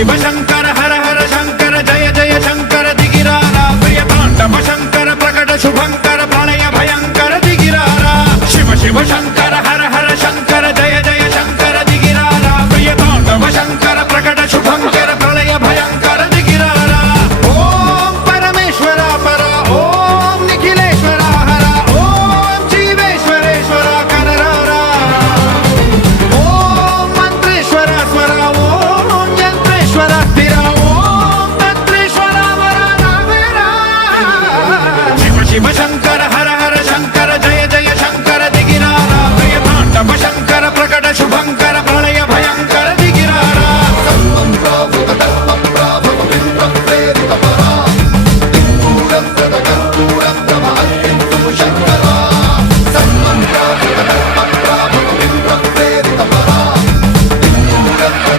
शिव शंकर हर हर शंकर जय जय शंकर दिगिरारा प्रिय तांडव शंकर प्रकट शुभंकर प्रणय भयंकर दिगिरारा शिव शिव शंकर